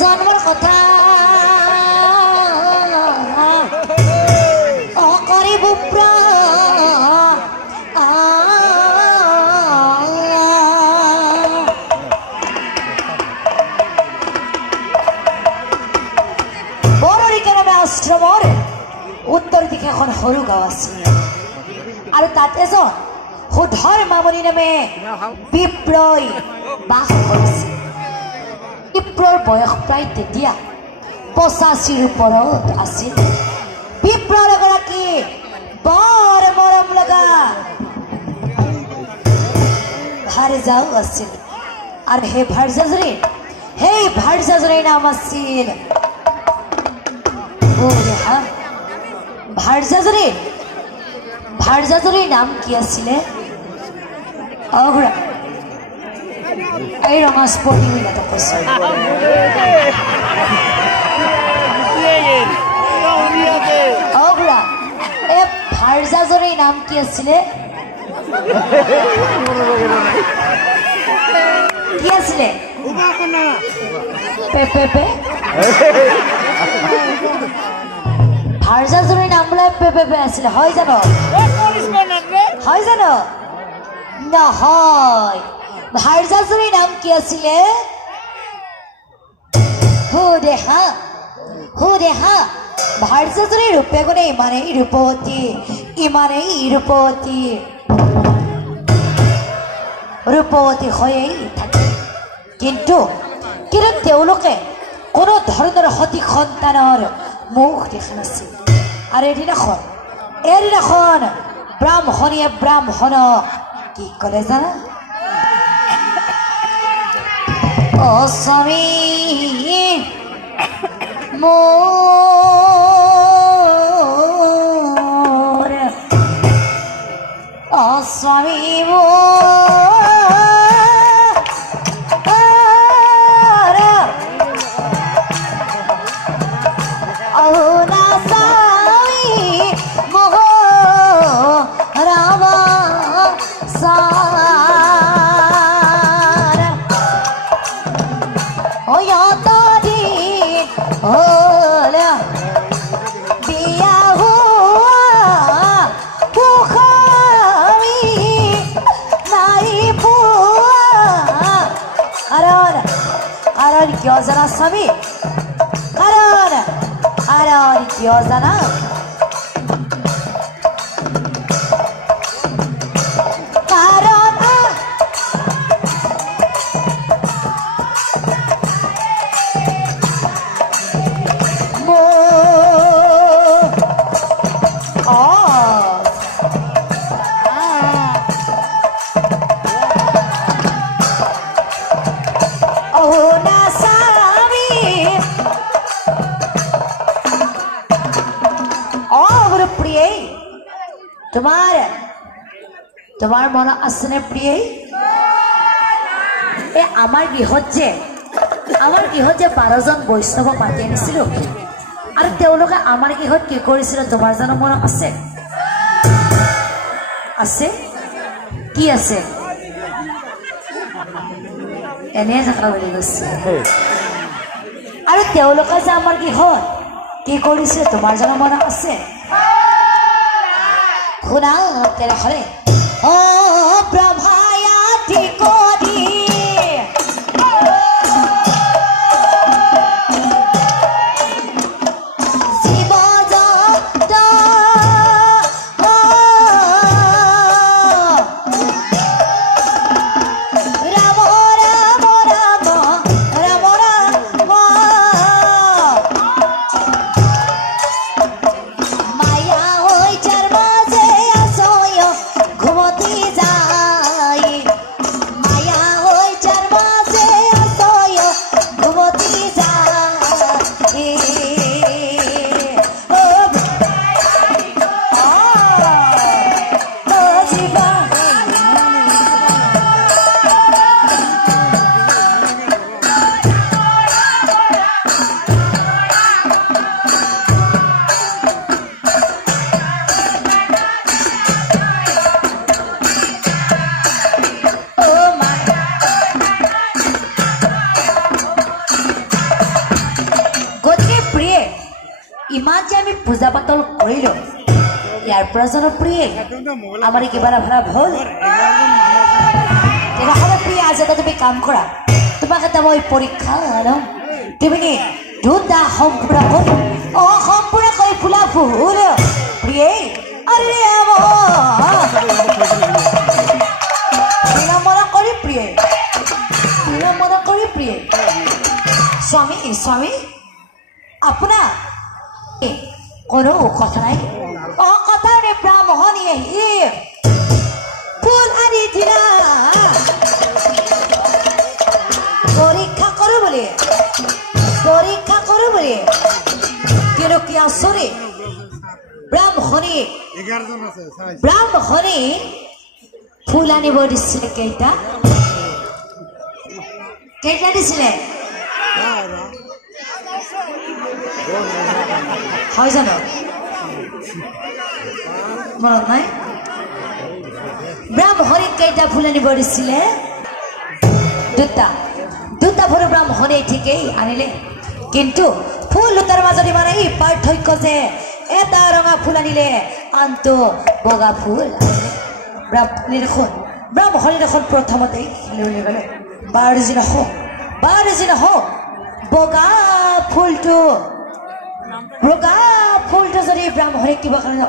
জন্মৰ কথা অকৰিব আশ্ৰমৰ উত্তৰ দিশে এখন সৰু গাঁও আছিল আৰু তাত এজন সুধৰ মামনি নামে বিপ্ৰই বাস কৰিছিল। বিপ্ৰৰ বয়স প্ৰায় তেতিয়া 85ৰ ওপৰত আছিল। বিপ্ৰৰ এগৰাকী বৰ মৰম লগা ভাৰ্যাও আছিল আৰু সেই ভাৰ্যাজনীৰ নাম আছিল ভাৰ্যাজনীৰ নাম কি আছিলে? অঘৰা এই ৰঙা স্পৰ্টিং বিলাটো কৈছে অঘৰা এই ভাৰ্যাজনীৰ নাম কি আছিলে? কি আছিলে? ভাৰ্যাজনীৰ নাম বোলে পেপে আছিলে। হয় জানো? হয় জানো? নহয়, ভাৰ্যাজনীৰ নাম কি আছিলে? সুদেহা ভাৰ্যাজনীৰ ৰূপে গুণে ইমানেই ৰূপৱতী হৈয়েই থাকে। কিন্তু তেওঁলোকে কোনো ধৰণৰ সঠিক সন্তানৰ মুখ দেখা নাছিল। আৰু এদিনাখন ব্ৰাহ্মণক কি ক'লে জানা? অ স্বামী মোৰ, অ স্বামী কিয় জানা স্বামী? কাৰণ কিয় জানা? তোমাৰ মন আছেনে প্ৰিয়ে? আমাৰ গৃহত যে 12জন বৈষ্ণৱ মাতি আনিছিলো আৰু তেওঁলোকে আমাৰ গৃহত কি কৰিছিল তোমাৰ জানো মন আছে? আছে? কি আছে? এনে থাকা বুলি কৈছে। আৰু তেওঁলোকে যে আমাৰ গৃহত কি কৰিছিল তোমাৰ জানো মন আছে? শুনা তেনেহ'লে ব্ৰহ্মায়াতি কৰি জীৱ জগত ৰাম ৰাম ৰাম ৰাম ৰাম মায়া হৈ যাৰ মাজে আছয় ঘুমতি ইমান যে আমি পূজা পাতল কৰিলো ইয়াৰ পৰা জানো প্ৰিয়ে আমাৰ কিবা ভাড়া হ'ল তেনেহ'লে প্ৰিয়ে আজি এটা তুমি কাম কৰা তোমাক এটা মই পৰীক্ষা ল'ম তুমি দুটা সম্পূৰ্ণকৈ ফুলা ফুল প্ৰিয়ে আৰে মন কৰি প্ৰিয়ে স্বামী আপোনাৰ কোনো কথা নাই কথাৰে ব্ৰাহ্মণীয়ে ফুল আনি দিলা পৰীক্ষা কৰোঁ বুলি কিন্তু কি আচৰিত ব্ৰাহ্মণী ফুল আনিব দিছিলে কেইটা দিছিলে হয় জানো মনত নাই ব্ৰাহ্মণীক কেইটা ফুল আনিব দিছিলে দুটা ফুল ব্ৰাহ্মণে ঠিকেই আনিলে কিন্তু ফুল দুটাৰ মাজত ইমান এই পাৰ্থক্য যে এটা ৰঙা ফুল আনিলে আনটো বগা ফুল ব্ৰাহ্মণী দেখোন প্ৰথমতে খেলিবলৈ গ'লে বাৰ দিন হওক বগা ফুলটো যদি ব্ৰাহ্মণে কিবা কাৰণে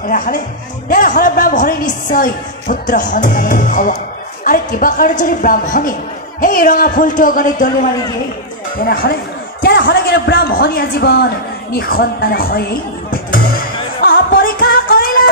তেনেহ'লে ব্ৰাহ্মণে নিশ্চয় পুত্ৰ সন্তান হ'ব আৰু কিবা কাৰণে যদি ব্ৰাহ্মণে সেই ৰঙা ফুলটো অগণিত দলি মাৰি দিয়ে তেনেহ'লে কিন্তু ব্ৰাহ্মণী জীৱন নিসন্তান হয় পৰীক্ষা কৰিলা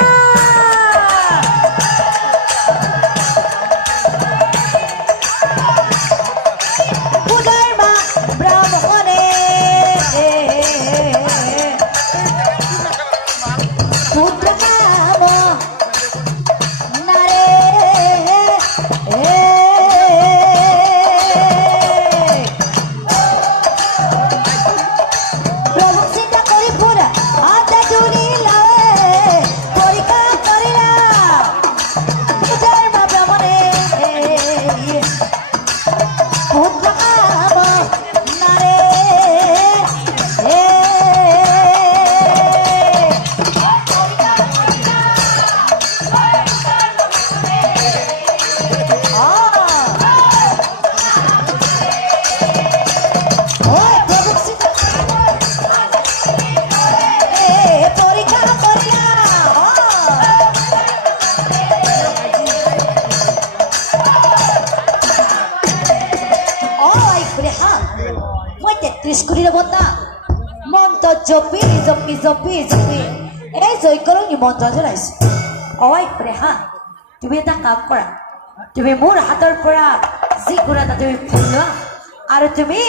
জপি এই জয়কৰক নিমন্ত্ৰণ জনাইছো তুমি এটা কাম কৰা তুমি মোৰ হাতৰ পৰা যিকোনো এটা তুমি ফুল লোৱা আৰু তুমি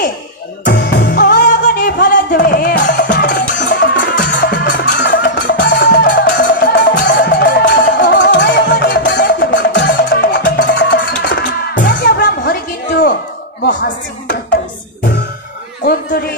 ইফালে তুমি ব্ৰাহ্মণী কিন্তু মহাচিন্তা কৰিছে কোনটোৰে